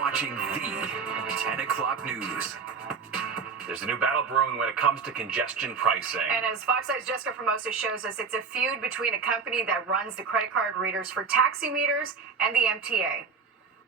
watching the 10 o'clock news. There's a new battle brewing when it comes to congestion pricing. And as Fox 5's Jessica Formosa shows us, it's a feud between a company that runs the credit card readers for taxi meters and the MTA.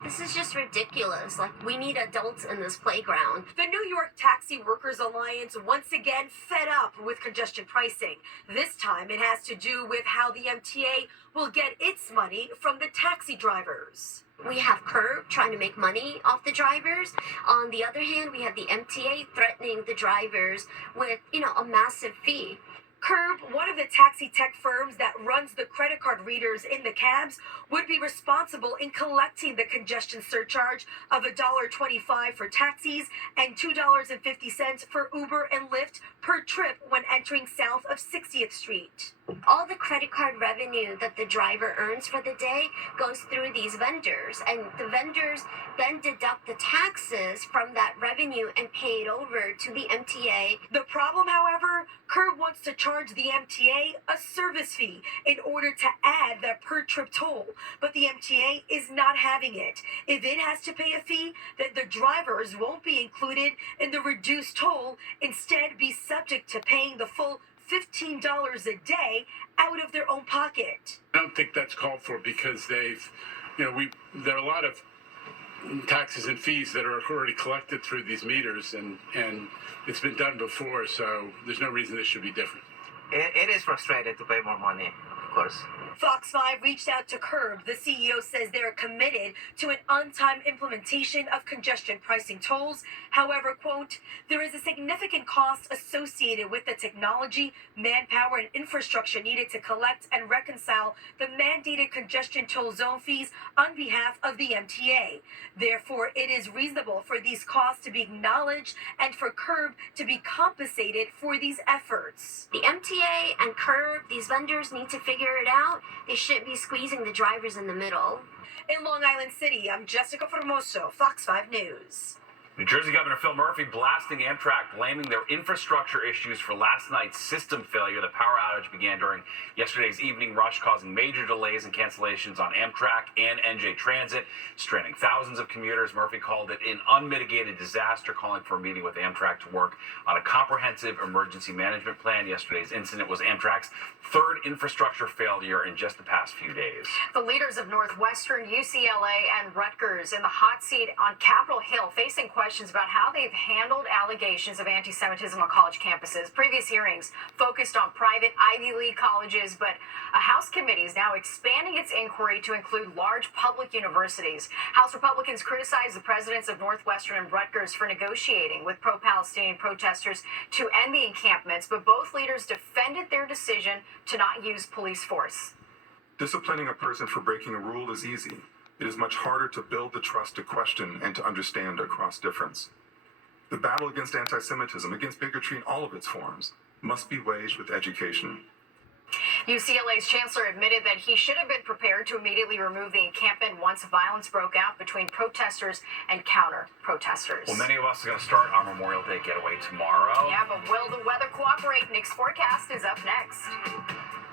This is just ridiculous. Like, we need adults in this playground. The New York Taxi Workers Alliance once again fed up with congestion pricing. This time it has to do with how the MTA will get its money from the taxi drivers. We have Curb trying to make money off the drivers. On the other hand, we have the MTA threatening the drivers with, a massive fee. Curb, one of the taxi tech firms that runs the credit card readers in the cabs, would be responsible in collecting the congestion surcharge of $1.25 for taxis and $2.50 for Uber and Lyft per trip when entering south of 60th Street. All the credit card revenue that the driver earns for the day goes through these vendors, and the vendors then deduct the taxes from that revenue and pay it over to the MTA. The problem, however, Curb wants to charge the MTA a service fee in order to add that per trip toll, but the MTA is not having it. If it has to pay a fee, then the drivers won't be included in the reduced toll, instead be subject to paying the full $15 a day out of their own pocket. I don't think that's called for because there are a lot of taxes and fees that are already collected through these meters, and it's been done before, so there's no reason this should be different. It is frustrating to pay more money, of course. Fox 5 reached out to Curb. The CEO says they're committed to an on-time implementation of congestion pricing tolls. However, quote, there is a significant cost associated with the technology, manpower, and infrastructure needed to collect and reconcile the mandated congestion toll zone fees on behalf of the MTA. Therefore, it is reasonable for these costs to be acknowledged and for Curb to be compensated for these efforts. The MTA and Curb, these vendors need to figure it out. They shouldn't be squeezing the drivers in the middle. In Long Island City, I'm Jessica Formoso, Fox 5 News. New Jersey Governor Phil Murphy blasting Amtrak, blaming their infrastructure issues for last night's system failure. The power outage began during yesterday's evening rush, causing major delays and cancellations on Amtrak and NJ Transit, stranding thousands of commuters. Murphy called it an unmitigated disaster, calling for a meeting with Amtrak to work on a comprehensive emergency management plan. Yesterday's incident was Amtrak's third infrastructure failure in just the past few days. The leaders of Northwestern, UCLA, and Rutgers in the hot seat on Capitol Hill facing questions about how they've handled allegations of anti-Semitism on college campuses. Previous hearings focused on private Ivy League colleges, but a House committee is now expanding its inquiry to include large public universities. House Republicans criticized the presidents of Northwestern and Rutgers for negotiating with pro-Palestinian protesters to end the encampments, but both leaders defended their decision to not use police force. Disciplining a person for breaking a rule is easy. It is much harder to build the trust to question and to understand across difference. The battle against anti-Semitism, against bigotry in all of its forms, must be waged with education. UCLA's chancellor admitted that he should have been prepared to immediately remove the encampment once violence broke out between protesters and counter-protesters. Well, many of us are going to start our Memorial Day getaway tomorrow. Yeah, but will the weather cooperate? Nick's forecast is up next.